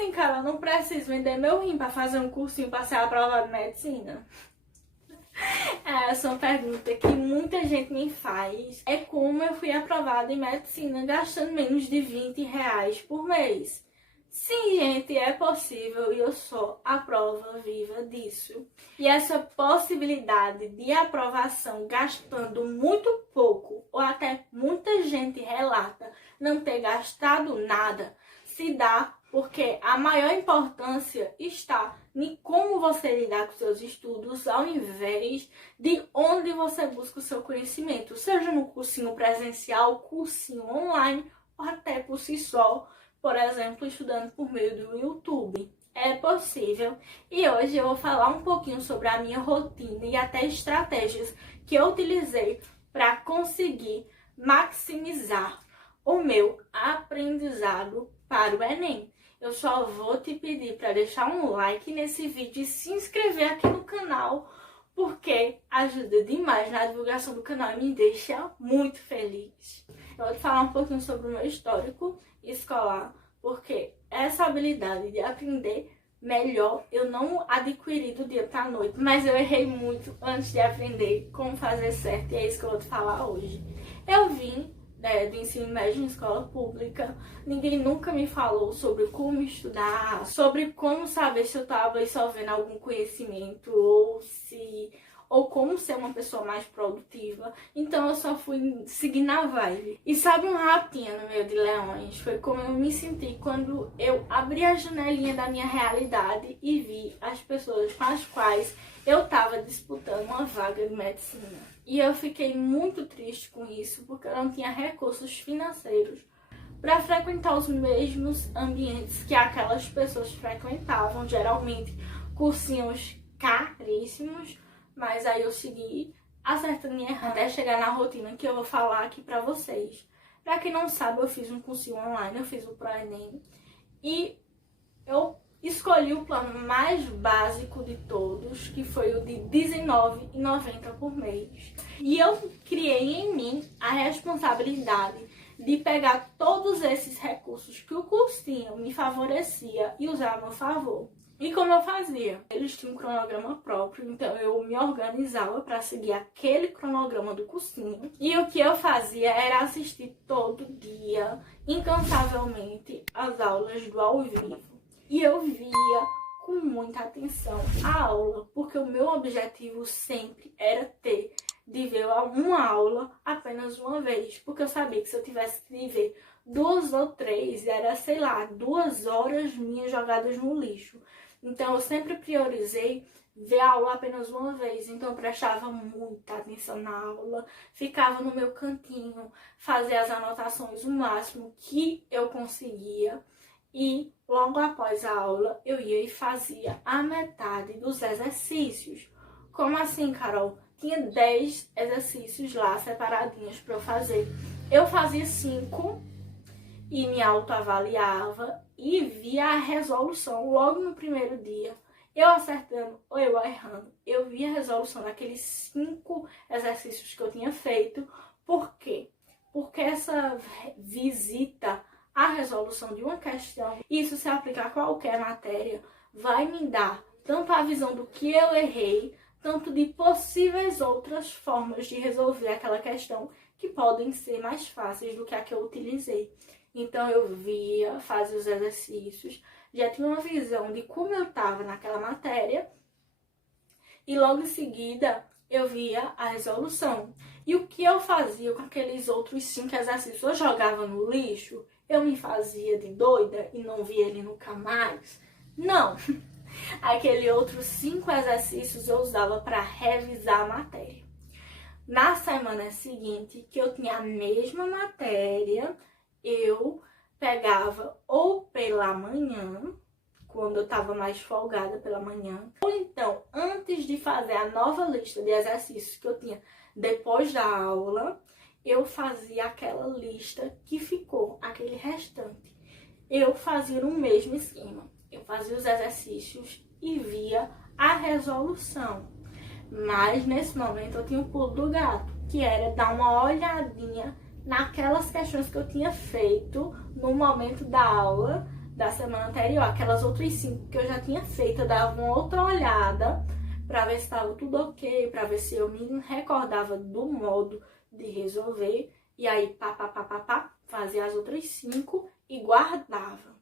assim, cara, eu não preciso vender meu rim pra fazer um cursinho pra ser aprovado em medicina? Essa é uma pergunta que muita gente me faz. É como eu fui aprovada em medicina gastando menos de R$ 20 por mês. Sim, gente, é possível e eu sou a prova viva disso. E essa possibilidade de aprovação gastando muito pouco, ou até muita gente relata não ter gastado nada, se dá porque a maior importância está em como você lidar com seus estudos, ao invés de onde você busca o seu conhecimento, seja no cursinho presencial, cursinho online, ou até por si só, por exemplo, estudando por meio do YouTube. É possível. E hoje eu vou falar um pouquinho sobre a minha rotina e até estratégias que eu utilizei para conseguir maximizar o meu aprendizado para o Enem. Eu só vou te pedir para deixar um like nesse vídeo e se inscrever aqui no canal, porque ajuda demais na divulgação do canal e me deixa muito feliz. Eu vou te falar um pouquinho sobre o meu histórico escolar, porque essa habilidade de aprender melhor eu não adquiri do dia para a noite, mas eu errei muito antes de aprender como fazer certo, e é isso que eu vou te falar hoje. Eu vim do ensino médio em escola pública, ninguém nunca me falou sobre como estudar, sobre como saber se eu estava absorvendo algum conhecimento ou como ser uma pessoa mais produtiva. Então eu só fui seguir na vibe. E sabe um ratinho no meio de leões? Foi como eu me senti quando eu abri a janelinha da minha realidade e vi as pessoas com as quais eu estava disputando uma vaga de medicina. E eu fiquei muito triste com isso, porque eu não tinha recursos financeiros para frequentar os mesmos ambientes que aquelas pessoas frequentavam, geralmente cursinhos caríssimos, mas aí eu segui acertando e errando até chegar na rotina que eu vou falar aqui para vocês. Para quem não sabe, eu fiz um cursinho online, eu fiz o ProEnem e eu escolhi o plano mais básico de todos, que foi o de R$19,90 por mês. E eu criei em mim a responsabilidade de pegar todos esses recursos que o cursinho me favorecia e usar a meu favor. E como eu fazia? Eles tinham um cronograma próprio, então eu me organizava para seguir aquele cronograma do cursinho. E o que eu fazia era assistir todo dia, incansavelmente, as aulas do ao vivo. E eu via com muita atenção a aula, porque o meu objetivo sempre era de ver uma aula apenas uma vez, porque eu sabia que se eu tivesse que ver 2 ou 3, era, sei lá, 2 horas minhas jogadas no lixo. Então eu sempre priorizei ver a aula apenas uma vez, então eu prestava muita atenção na aula, ficava no meu cantinho, fazia as anotações o máximo que eu conseguia. E logo após a aula, eu ia e fazia a metade dos exercícios. Como assim, Carol? Tinha 10 exercícios lá separadinhos para eu fazer. Eu fazia 5 e me autoavaliava e via a resolução logo no primeiro dia. Eu acertando ou eu errando, eu via a resolução daqueles 5 exercícios que eu tinha feito. Por quê? Porque essa visita a resolução de uma questão, isso se aplica a qualquer matéria, vai me dar tanto a visão do que eu errei, tanto de possíveis outras formas de resolver aquela questão que podem ser mais fáceis do que a que eu utilizei. Então eu via, fazia os exercícios, já tinha uma visão de como eu estava naquela matéria e logo em seguida eu via a resolução. E o que eu fazia com aqueles outros 5 exercícios? Eu jogava no lixo? Eu me fazia de doida e não via ele nunca mais? Não! Aquele outros 5 exercícios eu usava para revisar a matéria. Na semana seguinte, que eu tinha a mesma matéria, eu pegava ou pela manhã, quando eu estava mais folgada pela manhã, ou então, antes de fazer a nova lista de exercícios que eu tinha depois da aula, eu fazia aquela lista que ficou, aquele restante. Eu fazia o mesmo esquema. Eu fazia os exercícios e via a resolução. Mas nesse momento eu tinha o pulo do gato, que era dar uma olhadinha naquelas questões que eu tinha feito no momento da aula da semana anterior. Aquelas outras 5 que eu já tinha feito, eu dava uma outra olhada para ver se estava tudo ok, para ver se eu me recordava do modo de resolver. E aí, fazia as outras 5 e guardava.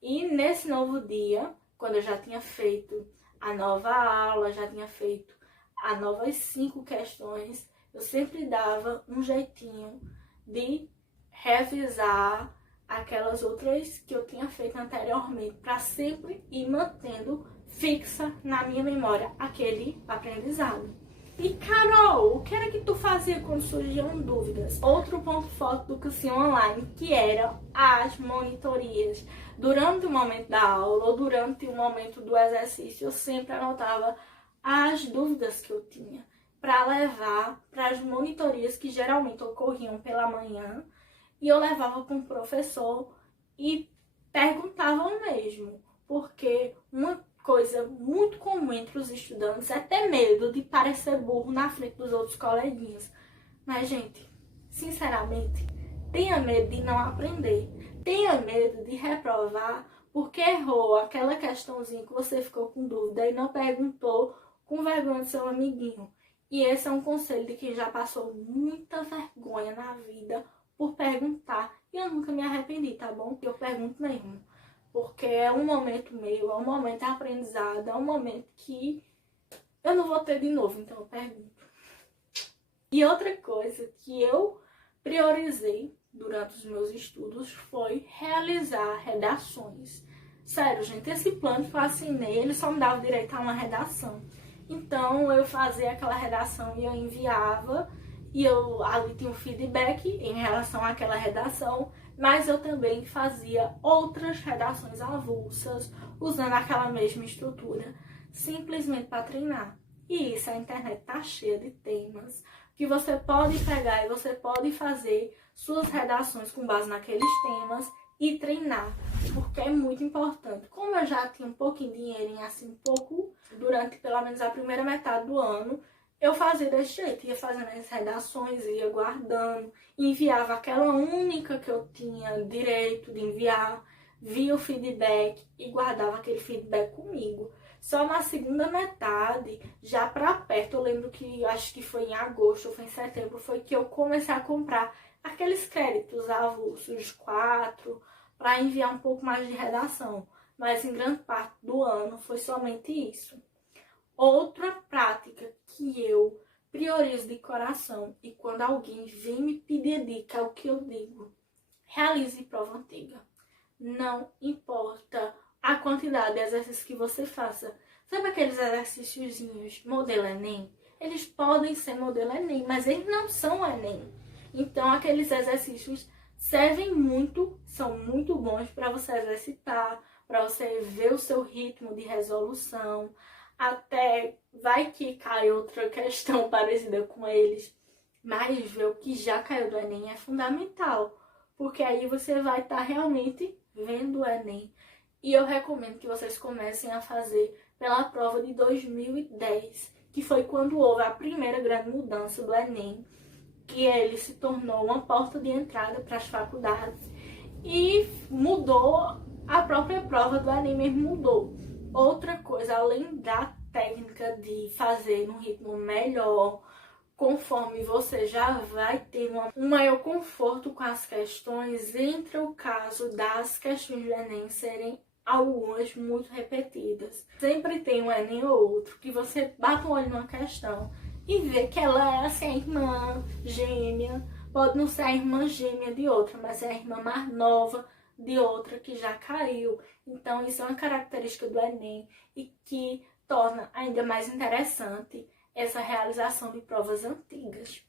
E nesse novo dia, quando eu já tinha feito a nova aula, já tinha feito as novas 5 questões, eu sempre dava um jeitinho de revisar aquelas outras que eu tinha feito anteriormente, para sempre ir mantendo fixa na minha memória aquele aprendizado. E Carol, o que era que tu fazia quando surgiam dúvidas? Outro ponto forte do cursinho online, que eram as monitorias. Durante o momento da aula ou durante o momento do exercício, eu sempre anotava as dúvidas que eu tinha para levar para as monitorias que geralmente ocorriam pela manhã, e eu levava com o professor e perguntava mesmo, porque uma coisa muito comum entre os estudantes é ter medo de parecer burro na frente dos outros coleguinhas. Mas, gente, sinceramente, tenha medo de não aprender, tenha medo de reprovar porque errou aquela questãozinha que você ficou com dúvida e não perguntou com vergonha do seu amiguinho. E esse é um conselho de quem já passou muita vergonha na vida por perguntar. E eu nunca me arrependi, tá bom? Eu pergunto mesmo. Porque é um momento meu, é um momento de aprendizado, é um momento que eu não vou ter de novo, então eu pergunto. E outra coisa que eu priorizei durante os meus estudos foi realizar redações. Sério, gente, esse plano que eu assinei, ele só me dava direito a uma redação. Então eu fazia aquela redação e eu enviava, e eu ali tinha um feedback em relação àquela redação, mas eu também fazia outras redações avulsas, usando aquela mesma estrutura, simplesmente para treinar. E isso, a internet tá cheia de temas que você pode pegar e você pode fazer suas redações com base naqueles temas e treinar, porque é muito importante. Como eu já tinha um pouquinho de dinheirinho, assim, um pouco, durante pelo menos a primeira metade do ano, eu fazia desse jeito, ia fazendo as redações, ia guardando, enviava aquela única que eu tinha direito de enviar, via o feedback e guardava aquele feedback comigo. Só na segunda metade, já pra perto, eu lembro que, acho que foi em agosto ou foi em setembro, foi que eu comecei a comprar aqueles créditos avulsos 4 para enviar um pouco mais de redação. Mas em grande parte do ano foi somente isso. Outra prática que eu priorizo de coração, e quando alguém vem me pedir dica, é o que eu digo: realize prova antiga. Não importa a quantidade de exercícios que você faça. Sabe aqueles exercíciozinhos modelo Enem? Eles podem ser modelo Enem, mas eles não são Enem. Então aqueles exercícios servem muito, são muito bons para você exercitar, para você ver o seu ritmo de resolução. Até vai que cai outra questão parecida com eles, mas ver o que já caiu do Enem é fundamental, porque aí você vai estar realmente vendo o Enem. E eu recomendo que vocês comecem a fazer pela prova de 2010, que foi quando houve a primeira grande mudança do Enem, que ele se tornou uma porta de entrada para as faculdades e mudou a própria prova do Enem mesmo mudou. Outra coisa, além da técnica de fazer num ritmo melhor, conforme você já vai ter um maior conforto com as questões, entra o caso das questões do Enem serem algumas muito repetidas. Sempre tem um Enem ou outro que você bate o olho numa questão e vê que ela é assim, a irmã gêmea, pode não ser a irmã gêmea de outra, mas é a irmã mais nova de outra que já caiu. Então isso é uma característica do Enem e que torna ainda mais interessante essa realização de provas antigas.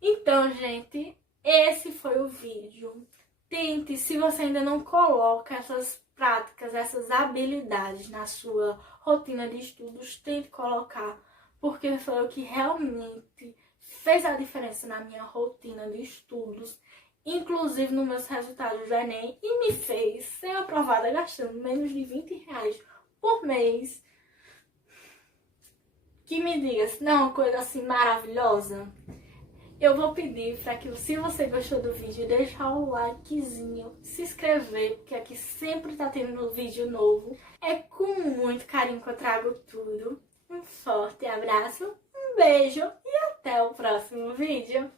Então, gente, esse foi o vídeo. Tente, se você ainda não coloca essas práticas, essas habilidades na sua rotina de estudos, tente colocar, porque foi o que realmente fez a diferença na minha rotina de estudos, inclusive nos meus resultados do Enem, e me fez ser aprovada gastando menos de R$20 por mês. Que me diga se não é uma coisa assim maravilhosa. Eu vou pedir para que, se você gostou do vídeo, deixar o likezinho, se inscrever, porque aqui sempre tá tendo vídeo novo. É com muito carinho que eu trago tudo. Um forte abraço, um beijo e até o próximo vídeo.